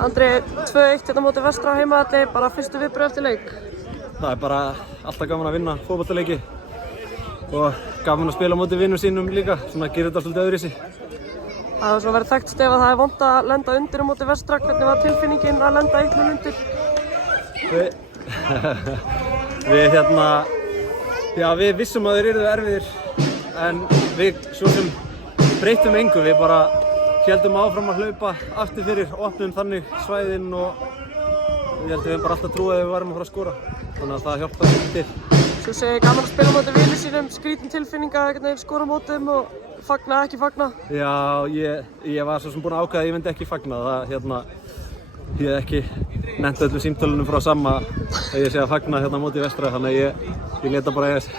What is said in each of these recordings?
Andri, 2-1 hérna móti Vestra á heimavelli, bara fyrstu viðbrögð eftir leik. Það bara alltaf gaman að vinna fótboltaleiki og gaman að spila á móti vinnum sínum líka, svona gerir þetta svolítið öðruvísi. Það hefur svo verið þekkt Stef að það vont að lenda undir á móti Vestra. Hvernig var tilfinningin að lenda 1-0 undir? Við vissum að þeir yrðu erfiðir en við svo sem breyttum engu, við bara héldum áfram að hlaupa aftur fyrir, opnum þannig svæðin og ég held að við bara alltaf trúið að við varum að fara að skora. Þannig að það hjálpaði mikið til. Svo segir gaman að spila á móti vinum sínum, skrítin tilfinning að skora á móti þeim og fagna, ekki fagna. Já, ég var svo sem búinn að ákveða að ég myndi ekki fagna. Ég hef ekki nefnt öllum símtölunum frá Samma að ég sé að fagna hérna á móti Vestra, þannig að ég leta bara eiga þessi.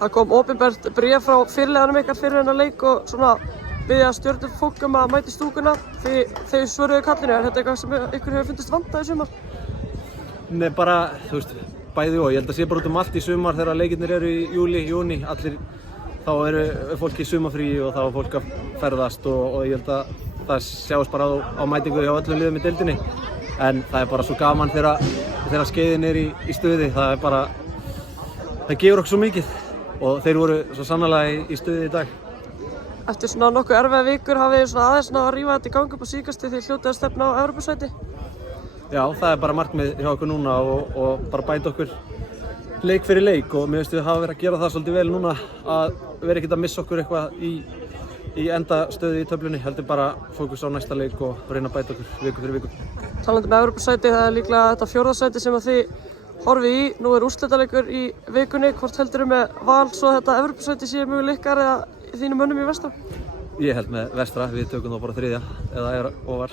Það kom opinbert bréf frá fyrirliðanum ykkar fyrir þennan leik og svona biðja Stjörnufólk að mæta í stúkuna því þau svöruðu kallinu. Er þetta eitthvað sem ykkur hefur fundist vanta í sumar? Nei, bara, þú veist, bæði og. Ég held að sé bara út allt í sumar þegar leikirnir eru í júli, júní, þá eru fólk í sumarfríi og þá er fólk að ferðast og ég held að það sjáist bara á mætingu hjá öllum liðum í deildinni. En það er bara svo gaman þegar skeiðin er í stuði. Það gefur okkur svo mikið og þeir voru svo sannarlega í stuði í dag. Eftir svona nokkuð erfiðar vikur hafið þið svona aðeins að rífa þetta í gang upp á síðkastið því hljótið að stefna á Evrópusæti? Já, það er bara markmið hjá okkur núna og bara bæta okkur leik fyrir leik og mér finnst við hafa verið að gera það svolítið vel núna að vera ekkert að missa okkur eitthvað í endastöðu í töflunni, heldur bara fókus á næsta leik og reyna að bæta okkur viku fyrir viku. Talandi Evrópusæti, það er líklega þetta 4. sæti sem að þið horfið í. Nú er úrslitaleikur í vikunni, hvort heldurðu með Val svo þetta Evrópusæti sé mögulega ykkar eða þínum mönnum í Vestra? Ég held með Vestra, við tökum þá bara 3. eða er ofar.